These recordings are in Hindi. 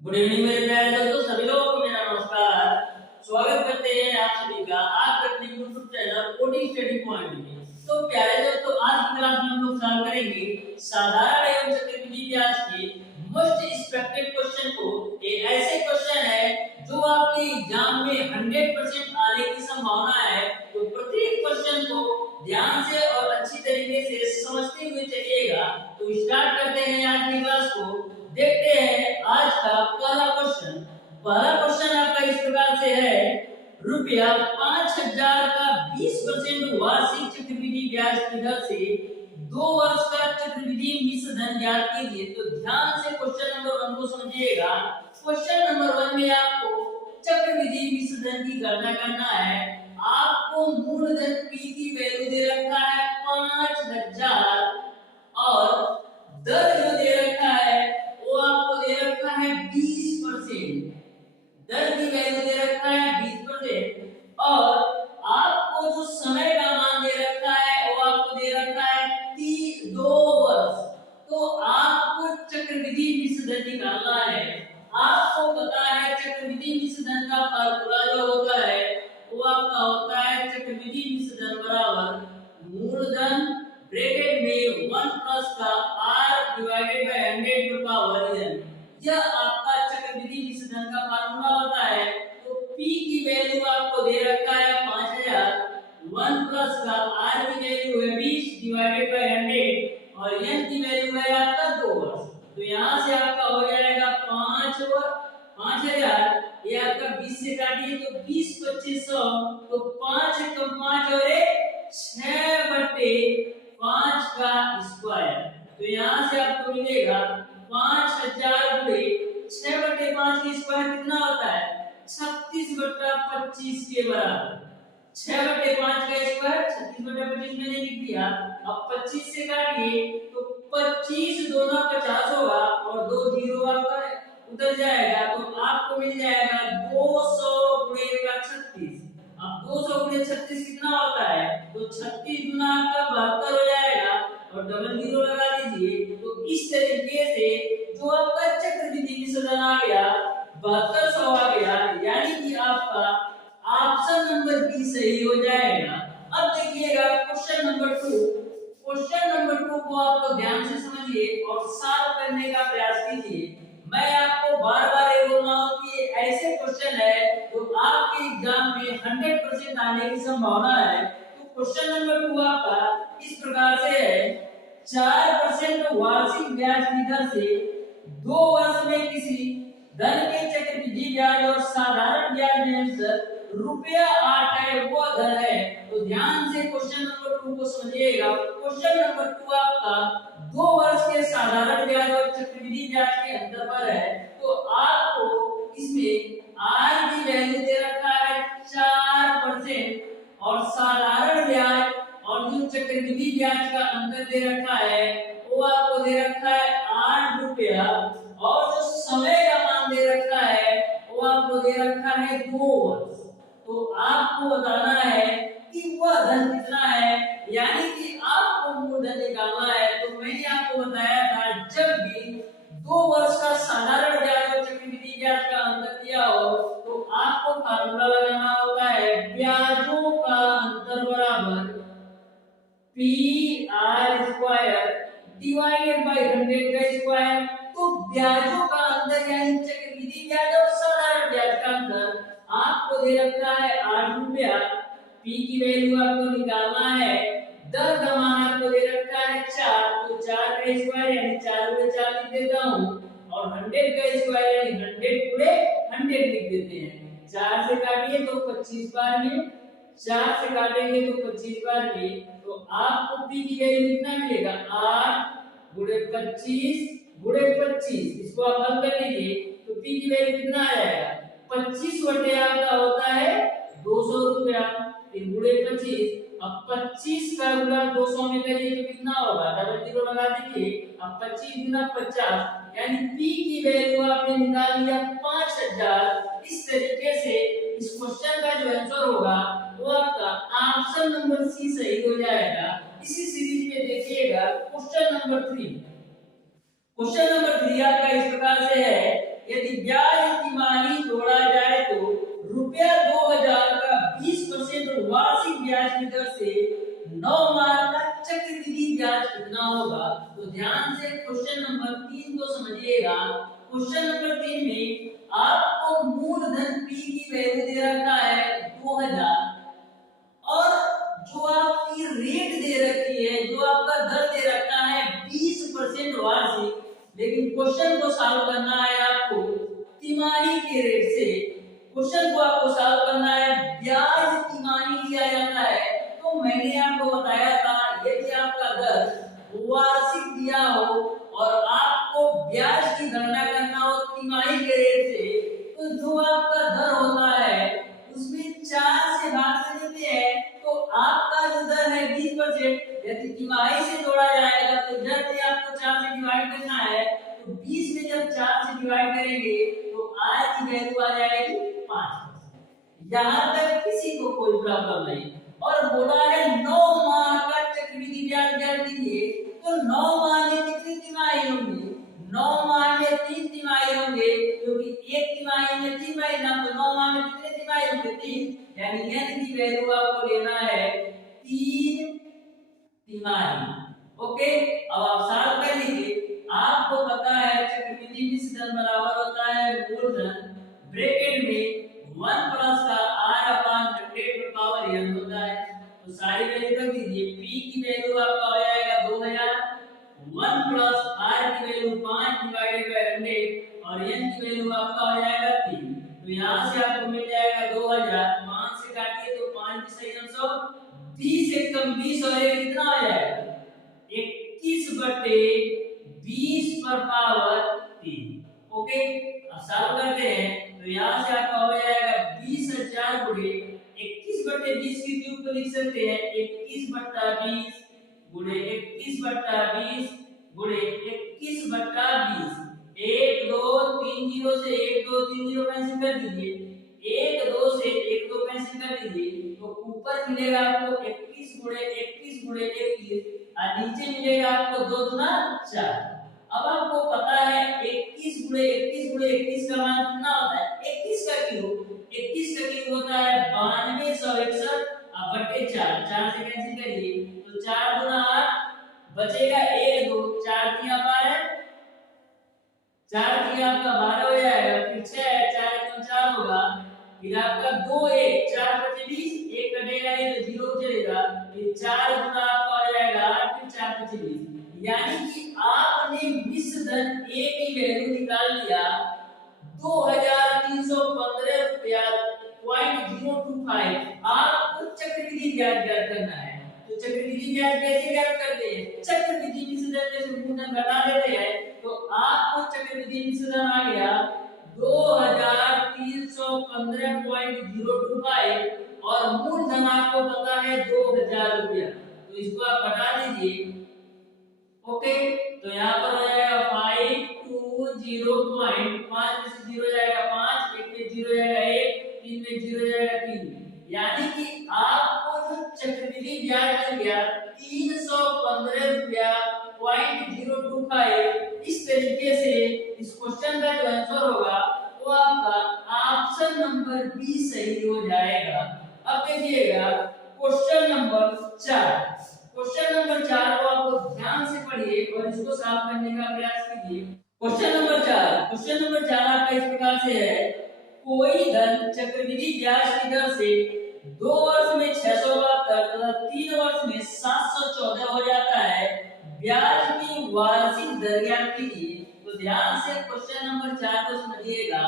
गुड इवनिंग मेरे प्यारे दोस्तों, सभी लोगों को मेरा नमस्कार। स्वागत करते हैं आप सभी का आपके अपने YouTube channel coding study point में। तो प्यारे दोस्तों, आज की क्लास में हम लोग सॉल्व करेंगे साधारण एवं चक्रवृद्धि ब्याज के मोस्ट एक्सपेक्टेड क्वेश्चन को। ये ऐसे क्वेश्चन है जो आपके एग्जाम में 100% आने की संभावना है। तो प्रत्येक क्वेश्चन को ध्यान से और अच्छी तरीके से समझते हुए चलिएगा। तो स्टार्ट करते हैं आज की क्लास को। देखते हैं आज का पहला क्वेश्चन। पहला क्वेश्चन आपका इस प्रकार से है, रुपया 5000 का 20% वार्षिक चक्रवृद्धि ब्याज की दर से 2 वर्ष का चक्रवृद्धि मिश्र धन ज्ञात कीजिए। तो ध्यान से क्वेश्चन नंबर 1 को समझिएगा। क्वेश्चन नंबर 1 में आपको चक्रवृद्धि मिश्र धन की गणना करना है। आपको मूलधन P की वैल्यू दे रखा है 5000 और दर जो दे रखा है वो आपको दे रखा है 20%। दर की वैल्यू दे रखा है 20% और आपको जो समय का मान दे रखा है वो आपको दे रखा है 2 वर्ष। तो आपको चक्रवृद्धि मिश्र धन निकालना है। आपको पता है चक्रवृद्धि मिश्र धन का फार्मूला जो होता है वो आपका होता है चक्रवृद्धि मिश्र धन बराबर मूलधन ब्रैकेट में 1 प्लस का r डिवाइडेड बाय 100 का वर्ग। यह आपका चक्रवृद्धि मिश्र धन का फार्मूला होता है। तो p की वैल्यू आपको दे रखा है 5000, 1 प्लस का r की वैल्यू है 20 डिवाइडेड बाय 100 और n की वैल्यू है आपका 2 वर्ष। तो यहां से आपका हो जाएगा 5 और 5000, ये आपका 20 से काटिए तो 20 2500, तो 5 कम 5 और 6/5 का स्क्वायर। तो यहाँ से आपको मिलेगा 5000 गुणे 6/5 की स्क्वायर कितना होता है 36/25 के बराबर। 6/5 का स्क्वायर 36/25 मैंने लिख दिया। अब 25 से काटिए तो 25 दोनों 50 होगा और 2 जीरो आपका उधर जाएगा। तो आपको मिल जाएगा 200 गुणे का 36। अब 200 गुणे 36 कितना होता है तो 36 गुना आपका 72 हो जाएगा और डबल जीरो लगा दीजिए। तो इस तरीके से जो आपका चक्रवृद्धि मिश्र धन आ गया 7200 आ गया, यानी कि आपका ऑप्शन नंबर बी सही हो जाएगा। अब देखिएगा क्वेश्चन नंबर 2। क्वेश्चन नंबर 2 को आप तो ध्यान से समझिए और सॉल्व करने का प्रयास कीजिए। मैं आपको बार-बार ये बोल रहा हूं कि ऐसे क्वेश्चन है तो आपके एग्जाम में 100% आने की संभावना है। तो क्वेश्चन नंबर 2 आपका इस प्रकार से है, 4% वार्षिक ब्याज की दर से 2 वर्ष में किसी धन के चक्रवृद्धि ब्याज और साधारण ब्याज में अंतर रुपया 8 है, वो धन है। तो ध्यान से क्वेश्चन नंबर 2 को समझिएगा। क्वेश्चन नंबर 2 आपका 2 वर्ष के साधारण ब्याज और चक्रवृद्धि ब्याज के अंतर पर है। तो आपको इसमें r की वैल्यू दे रखा है 4% और साधारण ब्याज और जो चक्रवृद्धि ब्याज का अंतर दे रखा है वो आपको दे रखा है 8 रुपया और जो समय का मान दे रखा है वो आपको दे रखा है 2 वर्ष। तो आपको बताना है कि वह धन कितना है, यानी कि आपको मूलधन निकालना है। तो मैंने आपको बताया था जब भी 2 वर्ष का साधारण ब्याज और चक्रवृद्धि ब्याज का अंतर दिया हो तो आपको फार्मूला लगाना होता है ब्याजों का अंतर बराबर PR² डिवाइडेड बाय 100 का स्क्वायर। तो ब्याजों का अंतर यानी चक्रवृद्धि ब्याज और साधारण ब्याज का अंतर आपको दे रखा है 8 रुपया। P की वैल्यू आपको निकालना है, दर का मान आपको दे रखा है 4, तो 4 का स्क्वायर यानी 4 गुणे 4 लिख देता हूं और 100 का स्क्वायर यानी 100 गुणे 100 लिख देते हैं। 4 से काटिए तो 25 बार में, 4 से काटेंगे तो 25 बार में, तो आपको P की वैल्यू कितना मिलेगा 8 गुणे 25 गुणे 25। इसको आप हल कर लीजिए तो P की वैल्यू कितना आ जाएगा 25 बटे आपका होता है 200 रुपया, 3 गुणे 25। अब 25 का गुणा 200 में करिए तो कितना होगा, डबल जीरो लगा दीजिए। अब 25 गुना 50 यानी P की वैल्यू आपने निकाल लिया 5000। इस तरीके से इस क्वेश्चन का जो आंसर होगा वो आपका ऑप्शन नंबर सी सही हो जाएगा। इसी सीरीज में देखिएगा क्वेश्चन नंबर 3। क्वेश्चन नंबर 3 आपका इस प्रकार से है, यदि समझिएगा। क्वेश्चन नंबर 3 में आपको मूलधन P की वैल्यू दे रखा है 2000 और जो आपकी रेट दे रखी है, जो आपका दर दे रखा है 20% वार्षिक, लेकिन क्वेश्चन को सॉल्व करना है आपको तिमाही के रेट से। क्वेश्चन को आपको सॉल्व करना है, ब्याज तिमाही लिया जाता है। तो मैंने आपको बताया था यदि आपका दर वार्षिक दिया हो और आपको ब्याज की गणना करना हो तिमाही के रेट से, तो जो आपका दर होता है उसमें 4 से भाग कर देते हैं, तो आपका जो दर है 20%। यदि तिमाही से जोड़ा जाएगा तो जब भी आपको 4 से डिवाइड करना है, तो 20 में जब 4 से डिवाइड करेंगे तो आय की वैल्यू आ जाएगी 5%। यहाँ तक किसी को कोई प्रॉब्लम नहीं। और बोला है 9 माह का चक्रवृद्धि ब्याज दर दीजिए, तो 9 माह में कितनी तिमाही होंगी? 9 माह में 3 तिमाही होंगे, क्योंकि एक तिमाही में 3 महीना, तो 9 माह में कितने तिमाही होंगे? 3। यानी n की वैल्यू आपको लेना है 3 तिमाही। ओके, अब आप सॉल्व कर लीजिए। आपको पता है चक्रवृद्धि मिश्र धन बराबर होता है मूलधन ब्रैकेट में 1 प्लस का r अपान 100 पावर n होता है। तो सारी वैल्यू रख दीजिए। p की वैल्यू आपका हो जाएगा 2000, 1 प्लस r की वैल्यू 5 डिवाइडेड बाय 100 और n की वैल्यू आपका हो जाएगा 3। तो यहां से आपको मिल जाएगा 2000, 5 से काटिए तो 5 की सही आंसर 20 एक कम 20 और ये कितना हो जाएगा 21/20 पर पावर 3। ओके, अब सॉल्व करते हैं। तो यहां से आपका हो जाएगा 20000 गुणे 21/20 की क्यूब को लिख सकते हैं 21/20 गुणे 21/20 गुणे 21/20। 1 2 3 0 से 1 2 3 0 कैंसिल कर दीजिए। 1 2 से 1 2 कैंसिल कर दीजिए, तो ऊपर मिलेगा आपको 21 गुणे 21 गुणे 21 और नीचे मिलेगा आपको 2 दूना 4। अब आपको पता है 21 गुणे 21 गुणे 21 का मान कितना होता है? 21 का क्यूब होता है 9261 बटे 4। 4 से कैंसिल करिए तो 4 दूना 8 बचेगा 1 2 4 दिया 12, 4 दिया आपका 12 हो जाएगा, फिर 6 4 एकम 4 होगा, फिर आपका 2 1 4 बचे 20, 1 कटेगा नहीं तो 0 चलेगा, फिर 4 गुना आपका हो जाएगा 8, फिर 4 बचे 20। यानी कि आपने मिश्र धन A की वैल्यू निकाल लिया 2315 रुपया 0.025। आपको चक्रवृद्धि ब्याज ज्ञात करना है। तो चक्रवृद्धि ब्याज कैसे ज्ञात करते हैं? चक्रवृद्धि मिश्र धन में से मूलधन घटा देते हैं, तो आपको चक्रवृद्धि मिश्र धन आ गया 2315.025 और मूलधन आपको पता है 2000 रुपया। तो इसको आप घटा दीजिए। ओके, तो यहाँ पर हो जाएगा 520.5 में से 0 जाएगा 5, 1 में 0 जाएगा 1, 3 में 0 जाएगा 3। यानी कि आपको जो चक्रवृद्धि ब्याज मिल गया 315 रुपया 0.025। इस तरीके से इस क्वेश्चन का जो आंसर होगा वो आपका ऑप्शन नंबर बी सही हो जाएगा। अब देखिएगा क्वेश्चन नंबर 4। क्वेश्चन नंबर 4 को आपको ध्यान से पढ़िए और इसको सॉल्व करने का प्रयास कीजिए। क्वेश्चन नंबर 4 आपका इस प्रकार से है, कोई धन चक्रवृद्धि ब्याज की दर से 2 वर्ष में 672 तथा 3 वर्ष में 714 हो जाता है, ब्याज की वार्षिक दर ज्ञात कीजिए। तो ध्यान से क्वेश्चन नंबर 4 को समझिएगा।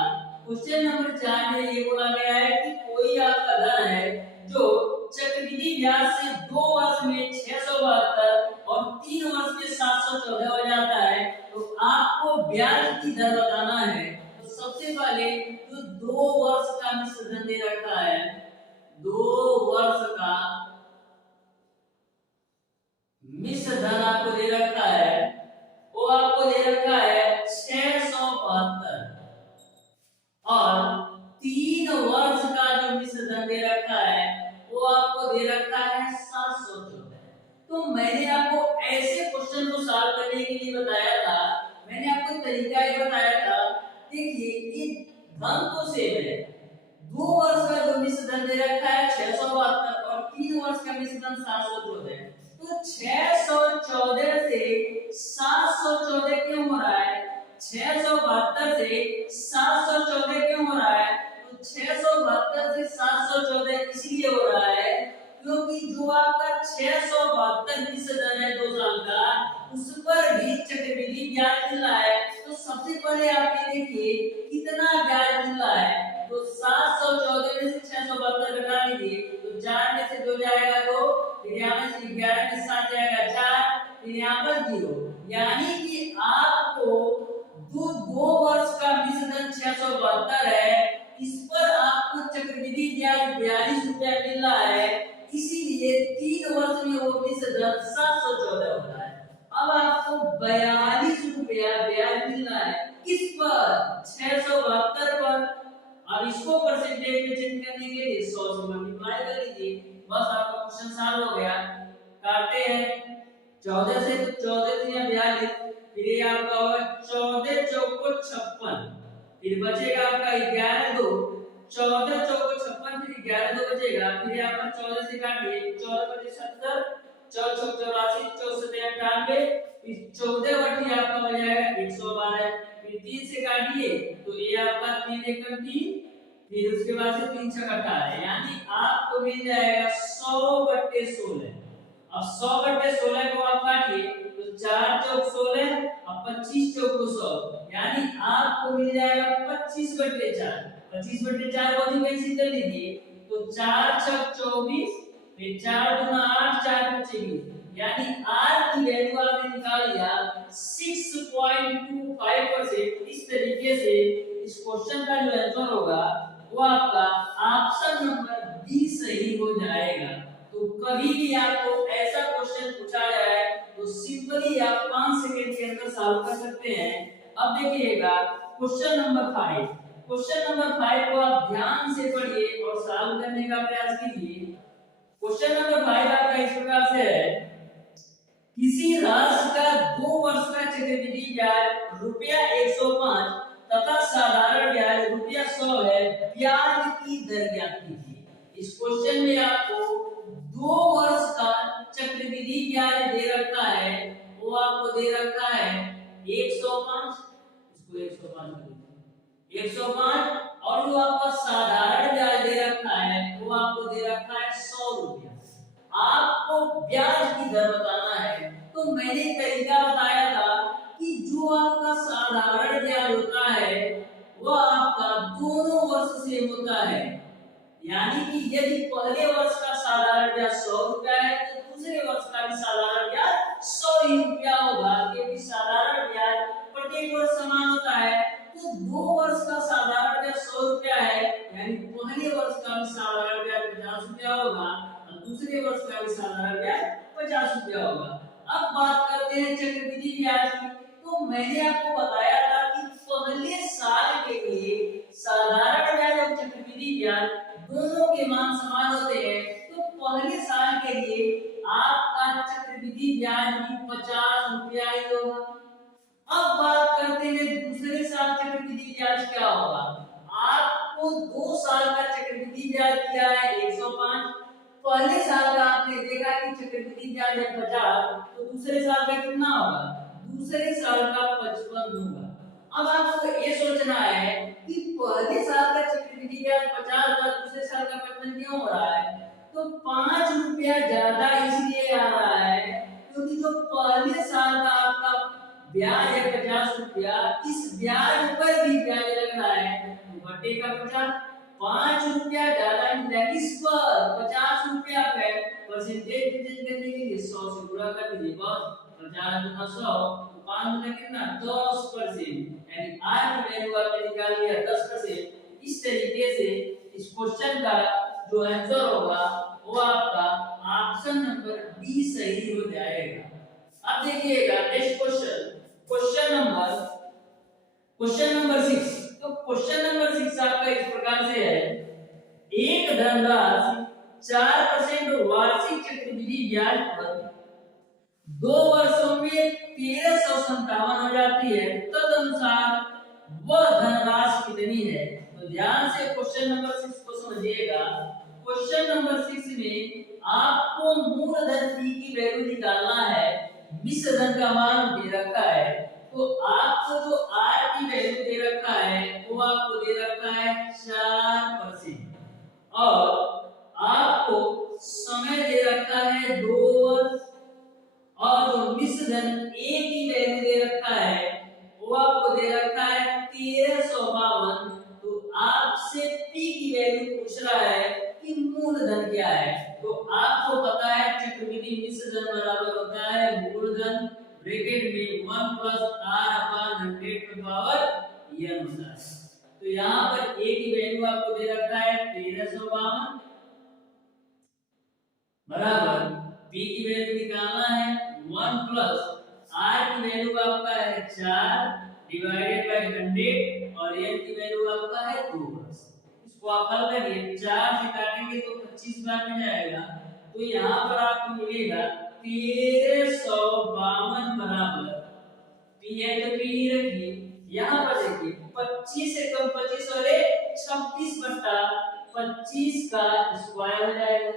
क्वेश्चन नंबर 4 में ये बोला गया है कि कोई आपका धन है जो चक्रवृद्धि ब्याज से 2 वर्ष में 672 और 3 वर्ष में 714 हो जाता है, तो आपको ब्याज की दर बताना है। तो सबसे पहले जो 2 वर्ष का मिश्र धन दे रखा है, 2 वर्ष का मिश्र धन आपको दे रखा है, वो आपको दे रखा है 672 और 3 वर्ष का जो मिश्र धन दे रखा है वो आपको दे रखा है 714। तो मैंने आपको ऐसे क्वेश्चन को सॉल्व करने के लिए बताया था, मैंने आपको तरीका ये बताया था। देखिए ये धन तो सेम है, 2 वर्ष का जो मिश्र धन दे रखा है 672 और 3 वर्ष का मिश्र धन 714 है। तो 614 से 714 क्यों हो रहा है? 672 से 714 क्यों हो रहा है? तो 672 से 714 इसलिए हो रहा है क्योंकि जो आपका 672 है 2 साल का, उस पर भी चक्रवृद्धि ब्याज मिल रहा है। तो सबसे पहले आप ये देखिए कितना ब्याज मिल रहा है। तो 714 में से 672 घटा लीजिए तो 4 में से 2 जाएगा 2, फिर यहाँ में से 11 में 7 जाएगा 4, फिर यहाँ पर 0। यानी कि आपको दो वर्ष का मिश्रधन 672 है, इस पर आपको चक्रवृद्धि ब्याज 42 रुपया मिल रहा है, इसीलिए 3 वर्ष में वो मिश्रधन 714 हो रहा है। अब आपको 42 रुपया ब्याज मिल रहा है किस पर? 672 पर। अब इसको परसेंटेज में चेंज करने के लिए 100 से मल्टीप्लाई कर लीजिए, बस आपका क्वेश्चन सॉल्व हो गया। काटते हैं 14 से 42 या 42, फिर ये आपका होगा 14 चौको 56, फिर बचेगा आपका 11 2, 14 चौको 56, फिर 11 2 बचेगा, फिर यहाँ पर 14 से काटिए 14 पचे 70, 4 चौक 84, 4 सत्ते 98, फिर 14 बटी आपका हो जाएगा 112, फिर 3 से काटिए तो ये आपका 3 एकम 3, फिर उसके बाद से 3 छक 18, यानी आपको मिल जाएगा 100/16। अब 100/16 को आप काटिए तो 4 चौक 16 और 25 चौक 100, यानी आपको मिल जाएगा 25/4। 25/4 को भी कैसे कर लीजिए तो 4 छक 24, फिर 4 दूना 8, 4 पचे 20, यानी r की वैल्यू आपने निकाल लिया 6.25%। इस तरीके से इस क्वेश्चन का जो आंसर होगा वो आपका ऑप्शन नंबर बी सही हो जाएगा। तो कभी भी आपको ऐसा क्वेश्चन पूछा जाए तो सिंपली आप 5 सेकंड के अंदर सॉल्व कर सकते हैं। अब देखिएगा क्वेश्चन नंबर 5। क्वेश्चन नंबर 5 को आप ध्यान से पढ़िए और सॉल्व करने का प्रयास कीजिए। क्वेश्चन नंबर 5 आपका इस प्रकार से है, किसी राशि का 2 वर्ष का चक्रवृद्धि ब्याज ₹105 तथा साधारण ब्याज ₹100 है, ब्याज की दर ज्ञात कीजिए। इस क्वेश्चन में आपको 2 वर्ष का चक्रवृद्धि ब्याज दे रखा है, वो आपको दे रखा है 105, इसको 105 कर दीजिए 105, और जो आपका साधारण ब्याज दे रखा है वो आपको दे रखा है 100 रुपया। आपको ब्याज की दर बताना है, तो मैंने तरीका बताया था कि जो आपका साधारण ब्याज होता है वह आपका दोनों वर्ष से होता है, यानी कि यदि पहले वर्ष का साधारण ब्याज 100 रुपया है तो दूसरे वर्ष का भी साधारण ब्याज 100 ही रुपया होगा, क्योंकि साधारण ब्याज प्रत्येक वर्ष समान होता है। तो 2 वर्ष का साधारण ब्याज 100 रुपया है, यानी पहले वर्ष का भी साधारण ब्याज 50 रुपया होगा और दूसरे वर्ष का भी साधारण ब्याज 50 रुपया होगा। अब बात करते हैं चक्रवृद्धि ब्याज की। तो मैंने आपको बताया था कि पहले साल के लिए साधारण ब्याज और चक्रवृद्धि ब्याज दोनों के मान समान होते हैं, तो पहले साल के लिए आपका चक्रवृद्धि ब्याज भी 50 रुपया ही होगा। अब बात करते हैं दूसरे साल चक्रवृद्धि ब्याज क्या होगा। आपको 2 साल का चक्रवृद्धि ब्याज किया है 105, पहले साल का आपने देखा कि चक्रवृद्धि ब्याज है 50, तो दूसरे साल का कितना होगा? दूसरे साल का 55 होगा। अब आपको ये सोचना है कि पहले साल का चक्रवृद्धि ब्याज 50 था, दूसरे साल का 55 क्यों हो रहा है? तो 5 रुपया ज्यादा इसलिए आ रहा है क्योंकि जो पहले साल का आपका ब्याज है 50 रुपया, इस ब्याज पर भी ब्याज लग रहा है, तो बटे का 50, 5 रुपया ज्यादा मिला किस पर? 50 रुपया पे। परसेंटेज चेंज करने के लिए 100 से गुणा कर दीजिए, बस 50 गुना 100, तो 5 गुना कितना? 10%, यानी r की वैल्यू आपने निकाल लिया 10%। इस तरीके से इस क्वेश्चन का जो आंसर होगा वो आपका ऑप्शन नंबर बी सही हो जाएगा। अब देखिएगा नेक्स्ट क्वेश्चन, क्वेश्चन नंबर 6। तो क्वेश्चन नंबर 6 आपका इस प्रकार से है, एक धनराशि 4% वार्षिक चक्रवृद्धि ब्याज पर 2 वर्षों में 1357 हो जाती है, तदनुसार वह धनराशि कितनी है? तो ध्यान से क्वेश्चन नंबर 6 को समझिएगा। क्वेश्चन नंबर 6 में आपको मूलधन P की वैल्यू निकालना है, मिश्रधन का मान दे रखा है, तो आपको जो r की वैल्यू दे रखा है वो आपको दे रखा है 4% और आपको समय दे रखा है 2 वर्ष और जो मिश्रधन a की वैल्यू दे रखा है वो आपको दे रखा है 1352। तो आपसे p की वैल्यू पूछ रहा है कि मूलधन क्या है। तो आपको पता है चक्रवृद्धि मिश्रधन बराबर होता है मूलधन ब्रैकेट में 1 प्लस r अपॉन 100 की पावर n होता है। तो यहाँ पर a की वैल्यू आपको दे रखा है 1352 बराबर p की वैल्यू निकालना है 1 प्लस r की वैल्यू आपका है 4 डिवाइडेड बाय 100 और n की वैल्यू आपका है 2 बस। इसको आप हल करिए 4 से काटेंगे तो 25 बार में जाएगा। तो यहाँ पर आपको मिलेगा 1352 बराबर p है तो p रखिए। यहाँ पर देखिए 25 से कम 25 और 26 बटा 25 का स्क्वायर हो जाएगा।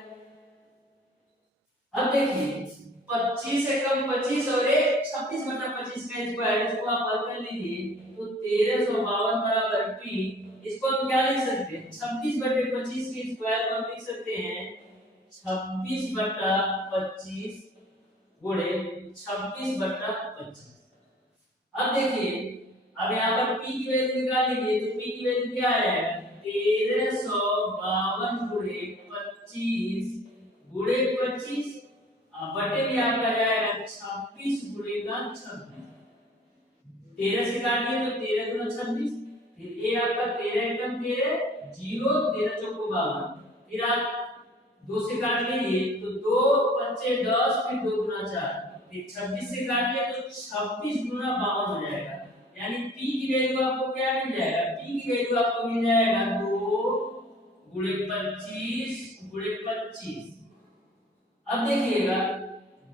अब देखिए 25 से कम 25 और 26 बटा 25 का स्क्वायर, इसको आप हल कर लीजिए तो 1352 बराबर p। इसको हम क्या लिख सकते हैं 26 बटे 25 के स्क्वायर को हम लिख सकते हैं 26 बटा 25 गुणे 26 बटा 25। अब देखिए अब यहाँ पर p की वैल्यू निकाल लीजिए तो p की वैल्यू क्या है 1352 गुणे 25 गुणे 25 बटे भी आपका जाएगा 26 गुणे का 26। 13 से काटिए तो 13 गुना 26 फिर ये आपका 13 एकम 13 0 13 चौको 52। फिर आप 2 से काट लीजिए तो 2 5 10 फिर 2 गुना 4 फिर 26 से काटिए तो 26 गुना 52 हो जाएगा। यानी p की वैल्यू आपको क्या मिल जाएगा p की वैल्यू आपको मिल जाएगा 2 गुणे 25 गुणे 25। अब देखिएगा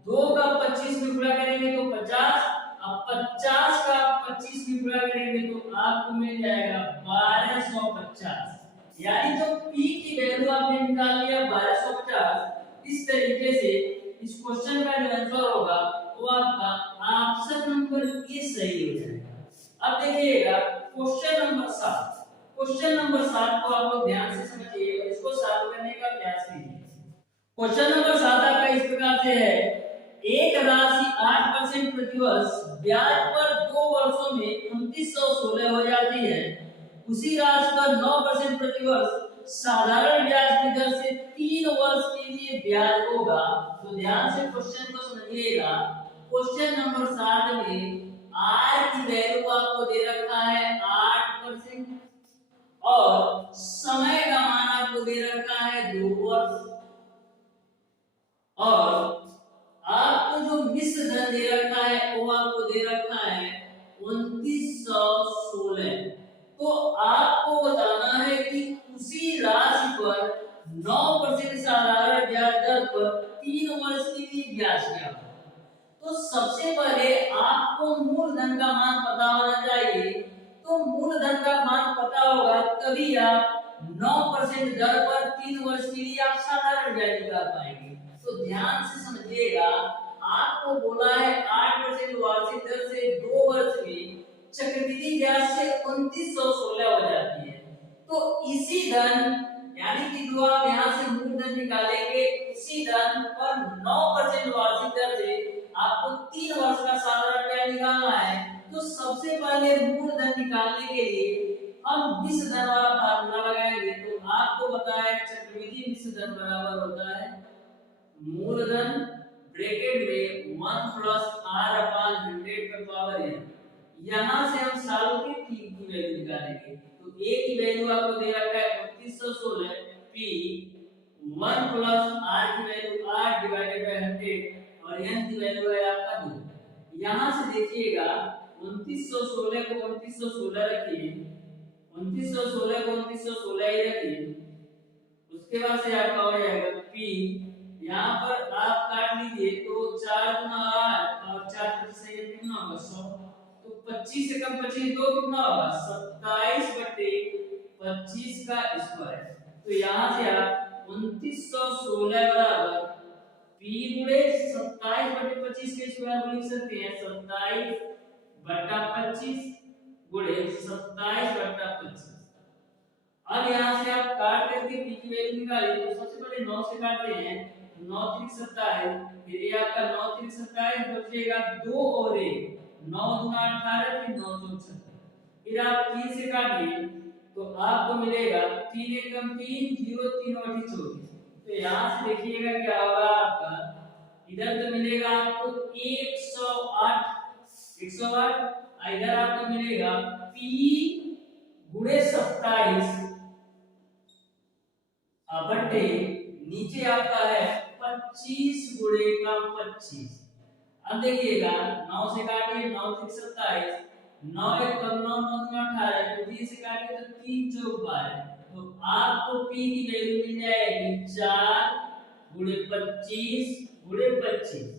2 का 25 में गुणा करेंगे तो 50। अब 50 का 25 में गुणा करेंगे तो आपको मिल जाएगा 1250। यानी जो p की वैल्यू आपने निकाल लिया 1250। इस तरीके से इस क्वेश्चन का जो आंसर होगा वो आपका ऑप्शन नंबर ए सही हो जाएगा। अब देखिएगा क्वेश्चन नंबर 7। क्वेश्चन नंबर 7 को आप लोग ध्यान से समझिए और इसको सॉल्व करने का प्रयास कीजिए। क्वेश्चन नंबर 7 आपका इस प्रकार से है एक राशि 8% प्रतिवर्ष ब्याज पर 2 वर्षों में 2916 हो जाती है। उसी राशि पर 9% प्रतिवर्ष साधारण ब्याज की दर से 3 वर्ष के लिए ब्याज होगा। तो ध्यान से क्वेश्चन को समझिएगा। क्वेश्चन नंबर 7 में r की वैल्यू आपको दे रखा है 8% और समय का मान आपको दे रखा है 2 वर्ष और आपको जो मिश्रधन दे रखा है वो आपको दे रखा है 2916। तो आपको बताना है कि उसी राशि पर 9% साधारण ब्याज दर पर 3 वर्ष के लिए ब्याज क्या होगा। तो सबसे पहले आपको मूलधन का मान पता होना चाहिए। तो मूलधन का मान पता होगा तभी आप 9% दर पर 3 वर्ष के लिए आप साधारण ब्याज निकाल पाएंगे। तो ध्यान से समझिएगा। आपको बोला है 8% वार्षिक दर से 2 वर्ष में चक्रवृद्धि ब्याज से 2916 हो जाती है। तो इसी धन यानी कि जो आप यहाँ से मूलधन निकालेंगे उसी धन पर 9% वार्षिक दर से आपको 3 वर्ष का साधारण ब्याज निकालना है। तो सबसे पहले मूलधन निकालने के लिए हम मिश्रधन वाला फार्मूला लगाएंगे। तो आपको बताया चक्रवृद्धि मिश्रधन बराबर होता है मूलधन ब्रैकेट में 1 प्लस r अपॉन 100 का पावर n। यहां से हम सालों के p की वैल्यू निकालेंगे। तो a की वैल्यू आपको दे रखा है 2916 p 1 प्लस r की वैल्यू r डिवाइडेड बाय 100 और n की वैल्यू है आपका 2। यहां से देखिएगा 2916 को 2916 रखिए 2916 को 2916 ही रखिए। उसके बाद से आपका हो जाएगा p यहाँ पर आप काट लीजिए तो 4 गुना 8 और 4 25 से कितना होगा 100। तो 25 से कम 25 2 कितना होगा 27 बटे 25 का स्क्वायर। तो यहाँ से आप 2916 बराबर p गुणे 27 बटे 25 के स्क्वायर को लिख सकते हैं 27 बट्टा 25 गुणे 27/25। अब यहाँ से आप काट करके p की वैल्यू निकालिए। तो सबसे पहले 9 से काटते हैं, तो 9 3 27, फिर ये आपका 9 3 27 बचेगा 2 और 1, 9 दूना 18, फिर 9 चौक 36। फिर आप 3 से काटिए तो आपको मिलेगा 3 एकम 3, 0 3 और 34। तो यहाँ से देखिएगा क्या होगा आपका, इधर तो मिलेगा आपको 108, 108, इधर आपको मिलेगा p गुणे 27 बटे नीचे आपका है 25 गुणे का 25। अब देखिएगा 9 से काटिए, 9 3 27, 9 1 9 9 9 18, तो 3 से काटिए तो 3 चौक 12। तो आपको p की वैल्यू मिल जाएगी 4 गुणे 25 गुणे 25।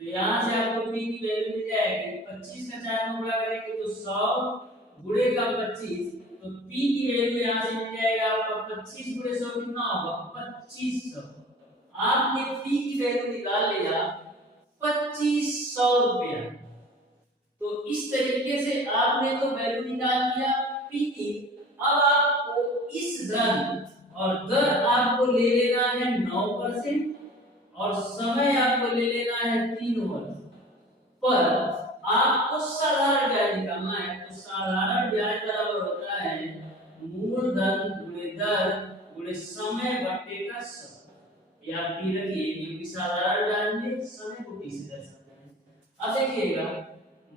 तो यहाँ से आपको p की वैल्यू मिल जाएगी 25 का 4 में गुणा करेंगे तो 100 गुणे का 25। तो p की वैल्यु यहाँ से मिल जाएगा आपका 25 गुणे 100 कितना होगा 2500। आपने p की वैल्यू निकाल लिया 2500 रुपया। तो इस तरीके से आपने तो वैल्यू निकाल लिया p की। अब आपको इस धन और दर आपको ले लेना है 9% और समय आपको ले लेना है 3 वर्ष पर। आपको साधारण ब्याज निकालना है। तो साधारण ब्याज बराबर होता है मूलधन गुणे दर गुणे समय बटे का 100। ये आप टी रखिए क्योंकि साधारण ब्याज में समय को टी से दर्शाते हैं। अब देखिएगा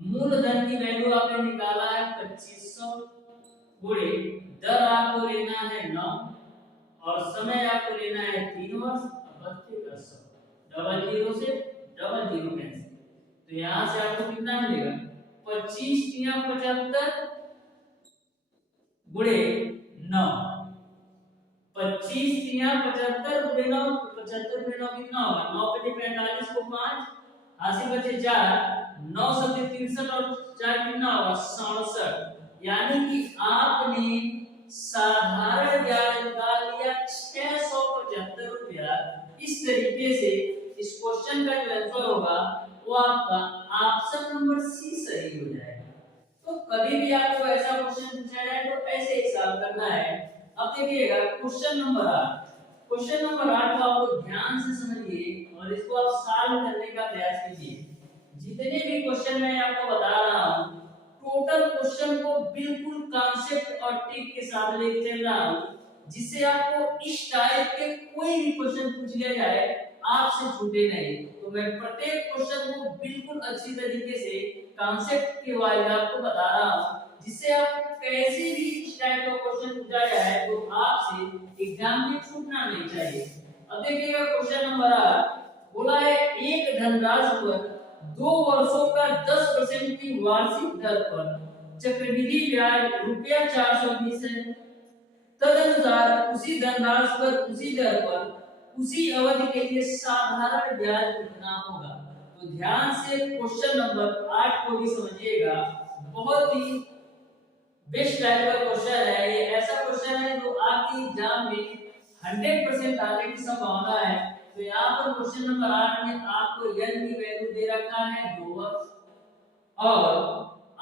मूलधन की वैल्यू आपने निकाला है 2500 गुणे दर आपको लेना है 9 और समय आपको लेना है 3 वर्ष बटे का 100। डबल जीरो से डबल जीरो कैंसिल। तो यहाँ से आपको कितना मिलेगा 25 तिया 75 गुणे 9, 25 तिया 75 गुणे 9, 75 गुणे 9 कितना होगा 9 बटे 45 को 5, 80 बचे 4, 9 सत्ते 63 और 4 कितना होगा 67। यानी कि आपने साधारण ब्याज निकाल लिया 675 रुपया। इस तरीके से इस क्वेश्चन का जो आंसर होगा वो आपका ऑप्शन नंबर सी सही हो जाएगा। तो कभी भी आपको ऐसा क्वेश्चन पूछा जाए तो ऐसे ही सॉल्व करना है। अब देखिएगा क्वेश्चन नंबर 8। क्वेश्चन नंबर 8 को आपको ध्यान से समझिए और इसको आप सॉल्व करने का प्रयास कीजिए। जितने भी क्वेश्चन मैं आपको बता रहा हूं टोटल क्वेश्चन को बिल्कुल कॉन्सेप्ट और टिक के साथ लेके चल रहा हूं, जिससे आपको इस टाइप के कोई भी क्वेश्चन पूछ लिया जाए आपसे छूटे नहीं। तो मैं प्रत्येक क्वेश्चन को बिल्कुल अच्छी तरीके से कॉन्सेप्ट के वाइज आपको बता रहा हूं, जिससे आपको कैसे भी इस टाइप का क्वेश्चन पूछा जाए तो आपसे एग्जाम में छूटना नहीं चाहिए। अब देखिएगा क्वेश्चन नंबर 8 बोला है एक धनराशि पर 2 वर्षों का 10% की वार्षिक दर पर चक्रवृद्धि ब्याज रुपया 420 है। तदनुसार उसी धनराशि पर उसी दर पर उसी अवधि के लिए साधारण ब्याज कितना होगा। तो ध्यान से क्वेश्चन नंबर 8 को भी समझिएगा। बहुत ही बेस्ट टाइप का क्वेश्चन है। ये ऐसा क्वेश्चन है जो आपके एग्जाम में 100% आने की संभावना है। तो यहाँ पर क्वेश्चन नंबर 8 में आपको n की वैल्यू दे रखा है 2 वर्ष और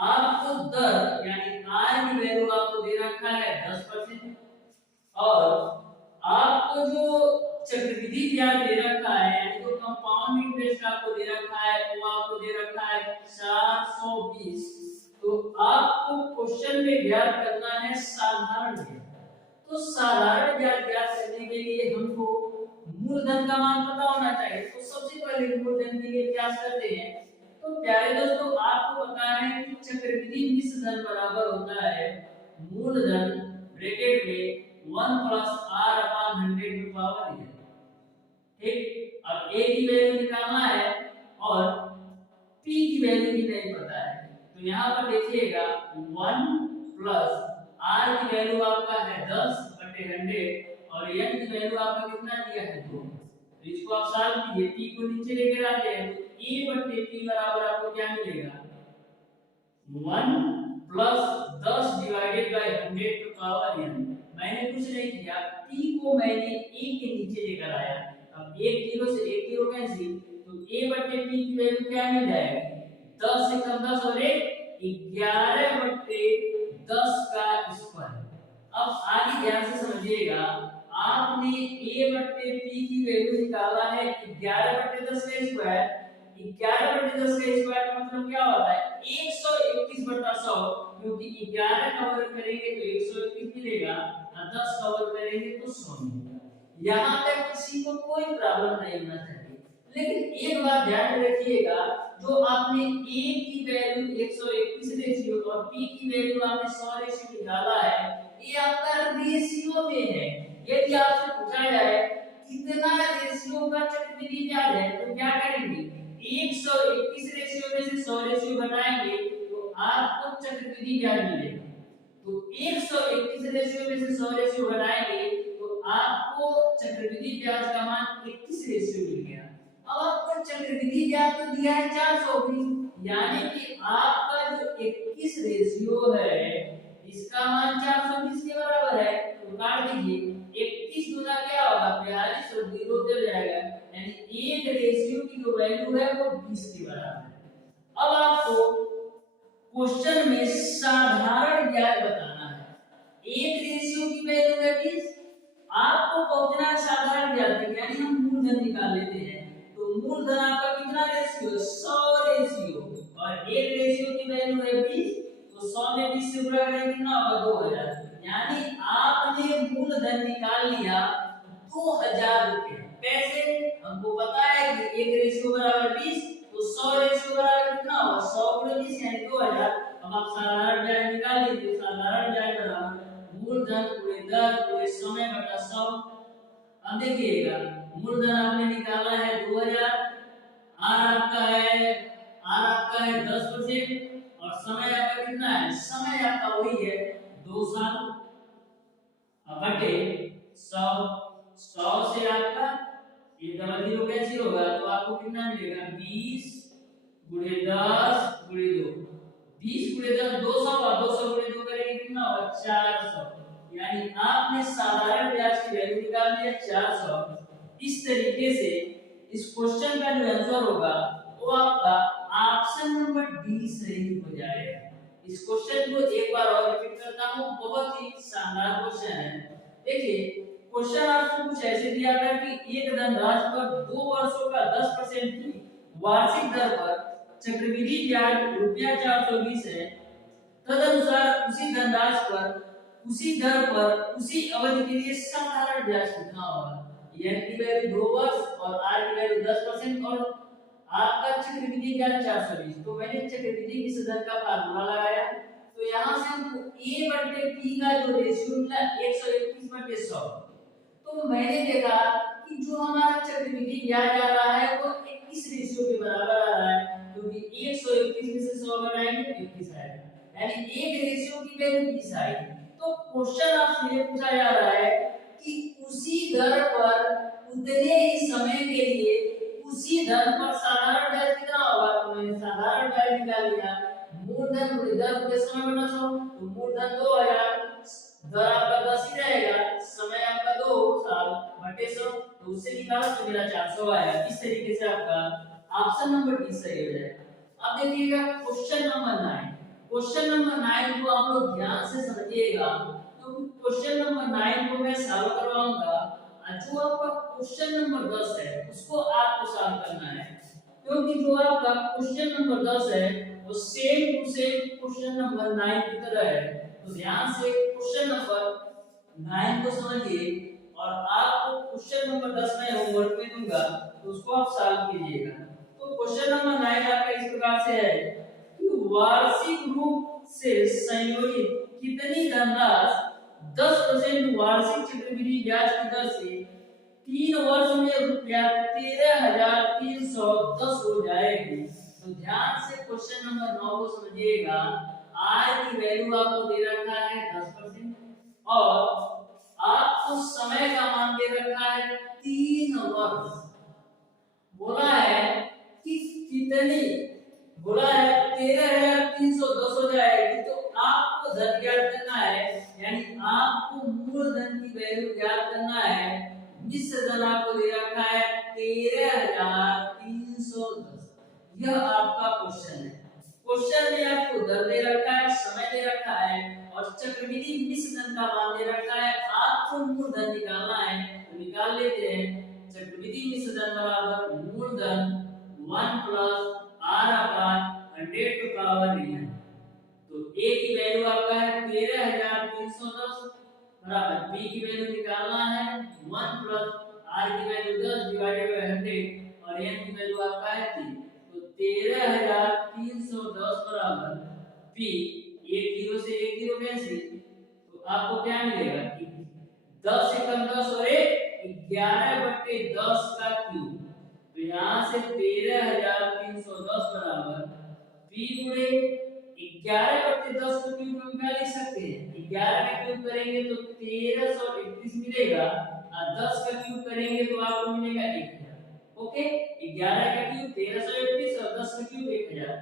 आपको दर यानी r की वैल्यू आपको दे रखा है 10% और आपको जो चक्रवृद्धि ब्याज दे रखा है यानी जो कंपाउंड इंटरेस्ट आपको दे रखा है वो आपको दे रखा है 420। तो आपको क्वेश्चन में ज्ञात करना है साधारण ब्याज। तो साधारण ब्याज ज्ञात करने के लिए हमको मूलधन का मान पता होना चाहिए। तो सबसे पहले मूलधन के लिए प्रयास करते हैं। तो प्यारे दोस्तों आपको पता है कि चक्रवृद्धि मिश्र धन बराबर होता है मूलधन ब्रैकेट में 1 + r/100 n। ठीक, अब a की वैल्यू निकालना है और p की वैल्यू भी नहीं पता है। तो यहाँ पर देखिएगा 1 + r की वैल्यू आपका है 10/100 और n की वैल्यू आपका कितना दिया है 2। तो इसको आप सॉल्व कीजिए, p को नीचे लेकर आते हैं तो a/p बराबर आपको क्या मिलेगा 1 + 10/100 मैंने कुछ नहीं किया, p को मैंने a के नीचे लेकर आया। अब 1 0 से 1 0 कैंसिल, तो a/p की वैल्यू क्या मिल जाएगी 10 से कम 10 और 1 11/10 का स्क्वायर। अब आगे ध्यान से समझिएगा, आपने a बट्टे p की वैल्यू निकाला है 11/10 का स्क्वायर। 11/10 का स्क्वायर का मतलब क्या होता है? 121/100, क्योंकि 11 का वर्ग करेंगे तो 121 मिलेगा और 10 का वर्ग करेंगे तो 100 मिलेगा। यहाँ तक किसी को कोई प्रॉब्लम नहीं होना चाहिए। लेकिन एक बात ध्यान में रखिएगा, जो आपने a की वैल्यू 121 रेशियो और p की वैल्यू आपने 100 रेशियो निकाला है, ये आपका रेशियो में है। यदि आपसे पूछा जाए कितना रेशियो का चक्रवृद्धि ब्याज है तो क्या करेंगे? 121 रेशियो में से 100 रेशियो घटाएंगे तो आपको चक्रवृद्धि ब्याज मिलेगा। तो 121 रेशियो में से 100 रेशियो घटाएंगे तो आपको चक्रवृद्धि ब्याज का मान 21 रेशियो मिल गया। अब आपको चक्रवृद्धि ब्याज तो दिया है 420, यानी कि आपका जो 21 रेशियो है इसका मान 420 के बराबर है। तो काट दीजिए, 21 गुना क्या होगा? 42 और 0 उधर जाएगा, यानी एक रेशियो की जो वैल्यू है वो 20 के बराबर है। अब आपको क्वेश्चन में साधारण ब्याज बताना है। एक रेशियो की वैल्यू है 20, आपको पहुंचना है साधारण ब्याज तक, यानी हम मूलधन निकाल लेते हैं। तो मूलधन आपका कितना रेशियो है? 100 रेशियो, और एक रेशियो की वैल्यू है 20, तो 100 में 20 से गुणा करेंगे कितना होगा? 2000। यानी आपने मूलधन निकाल लिया 2000 रुपए। कैसे? हमको पता है कि एक रेशियो बराबर 20, तो 100 रेशियो बराबर कितना होगा? 100 गुणे 20 यानी 2000। अब आप साधारण ब्याज निकाल लीजिए। साधारण ब्याज बराबर मूलधन गुणे दर गुणे समय बटा 100। अब देखिएगा, मूलधन आपने निकाला है 2000, आर आपका है 10% और समय आपका कितना है? समय आपका वही है 2 साल, बटे 100। 100 से आपका ये डबल जीरो कैंसिल होगा तो आपको कितना मिलेगा? 20 गुणे 10 गुणे 2। 20 गुणे 10 200 और 200 गुणे 2 करेंगे कितना होगा? 400। यानी आपने साधारण ब्याज की वैल्यू निकाल ली है 400। इस तरीके से इस क्वेश्चन का जो आंसर होगा वो आपका ऑप्शन नंबर डी सही हो जाएगा। इस क्वेश्चन को एक बार और रिपीट करता हूं, बहुत ही शानदार क्वेश्चन है। देखिए, क्वेश्चन आपको कुछ ऐसे दिया गया कि एक धनराशि पर 2 वर्षों का 10% की वार्षिक दर पर चक्रवृद्धि ब्याज रुपया 420 है। तदनुसार उसी धनराशि पर उसी दर पर उसी अवधि के लिए साधारण ब्याज कितना होगा? n की वैल्यू 2 वर्ष और r की वैल्यू 10% और आपका चक्रवृद्धि ब्याज 420। तो मैंने चक्रवृद्धि की दर का फार्मूला लगाया, तो यहां से हमको a बटे p का जो रेशियो मिला 121/100। तो मैंने देखा कि जो हमारा चक्रवृद्धि ब्याज आ रहा है वो 21 रेशियो के बराबर आ रहा है, क्योंकि 121 में से 100 घटाएंगे तो 21 आएगा, यानी एक रेशियो की वैल्यू 20 आएगी। तो क्वेश्चन आपसे ये पूछा जा रहा है कि उसी दर पर उतने ही समय के लिए उसी दर पर साधारण ब्याज कितना होगा? तो मैंने साधारण ब्याज निकाल लिया, मूलधन गुणे दर गुणे समय बटा 100। तो मूलधन 2000, दर आपका 10 ही रहेगा, समय आपका 2 साल बटे 100, तो उससे निकाला तो मेरा 400 आया। इस तरीके से आपका ऑप्शन नंबर डी सही हो जाएगा। अब देखिएगा क्वेश्चन नंबर 9। क्वेश्चन नंबर 9 को आप लोग ध्यान से समझिएगा, क्योंकि क्वेश्चन नंबर 9 को मैं सॉल्व करवाऊंगा, जो आपका क्वेश्चन नंबर 10 है उसको आपको सॉल्व करना है, क्योंकि जो आपका क्वेश्चन नंबर 10 है वो same to same question number 9 की तरह है। तो ध्यान से क्वेश्चन नंबर 9 को समझिए, और आपको क्वेश्चन नंबर 10 में होमवर्क में दूंगा तो उसको आप सॉल्व कीजिएगा। तो क्वेश्चन नंबर 9 आपका इस प्रकार से है कि वार्षिक रूप से संयोजित कितनी धनराशि 10% वार्षिक चक्रवृद्धि ब्याज की दर से 3 वर्ष में रुपया 13,310 हो जाएगी। तो ध्यान से क्वेश्चन नंबर 9 को समझिएगा। आय की वैल्यू आपको दे रखा है 10% और आपको समय का मान दे रखा है 3 वर्ष। बोला है कि कितनी, बोला है 13,310 हो जाएगी। तो आपको धन ज्ञात करना है, यानी आपको मूलधन की वैल्यू ज्ञात करना है। मिश्र धन आपको दे रखा है 13,310। यह आपका क्वेश्चन है। क्वेश्चन में आपको दर दे रखा है, समय दे रखा है और चक्रवृद्धि मिश्र धन का मान दे रखा है। आपको मूलधन निकालना है तो निकाल लेते हैं। चक्रवृद्धि मिश्र धन बराबर मूलधन 1 plus r upon 100 to power n। तो a की वैल्यू आपका है 13310 बराबर b की वैल्यू निकालना है 1 प्लस r की वैल्यू 10 डिवाइडेड बाय 100 और n की वैल्यू आपका है 3। तो 13310 बराबर p, एक जीरो से एक जीरो कैंसिल, तो आपको क्या मिलेगा कि 10 एकम 10 और 11/10 का क्यूब। तो यहाँ से 13310 बराबर p गुणे 11/10 को क्यूब में क्या लिख सकते हैं, 11 का क्यूब करेंगे तो 1331 मिलेगा और 10 का क्यूब करेंगे तो आपको मिलेगा 1000। ओके, 11 का क्यूब 1331 और 10 का क्यूब 1000।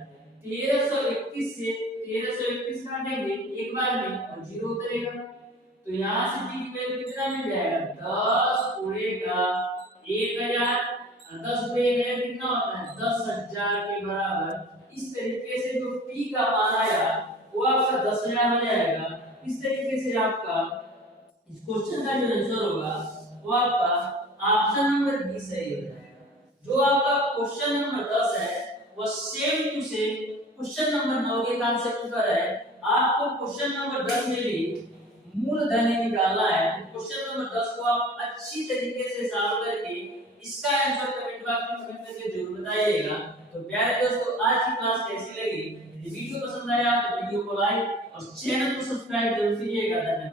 1331 से 1331 काटेंगे एक बार में और जीरो उतरेगा। तो यहाँ से p की वैल्यू कितना मिल जाएगा, 10 गुणे का 1000 और 10 गुणे 1000 कितना होता है 10,000 के बराबर। इस तरीके से जो p का मान आया वो आपका 10,000 हो जाएगा। इस तरीके से आपका इस क्वेश्चन का जो आंसर होगा वो आपका ऑप्शन नंबर बी सही हो जाएगा। जो आपका क्वेश्चन नंबर 10 है वो same to same question number 9 के कांसेप्ट पर है। आपको क्वेश्चन नंबर 10 में भी मूलधन निकालना है। क्वेश्चन नंबर 10 को आप अच्छी तरीके से सॉल्व करके इसका आंसर कमेंट बॉक्स में कमेंट करके जरूर बताइएगा। तो प्यारे दोस्तों, आज की क्लास कैसी लगी? यदि वीडियो पसंद आया तो वीडियो को लाइक और चैनल को सब्सक्राइब जरूर कीजिएगा। धन्यवाद।